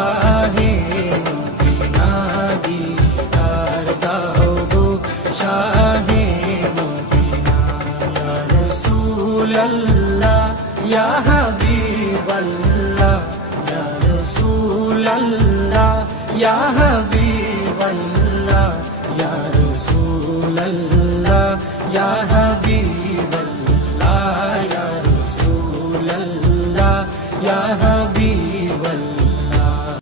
শাহে Medina দিদার দাও গো শাহে Medina ইয়া রাসূলুল্লাহ ইয়া হাবিবাল্লাহ ইয়া রাসূলুল্লাহ ইয়া হাবিবাল্লাহ ইয়া রাসূলুল্লাহ ইয়া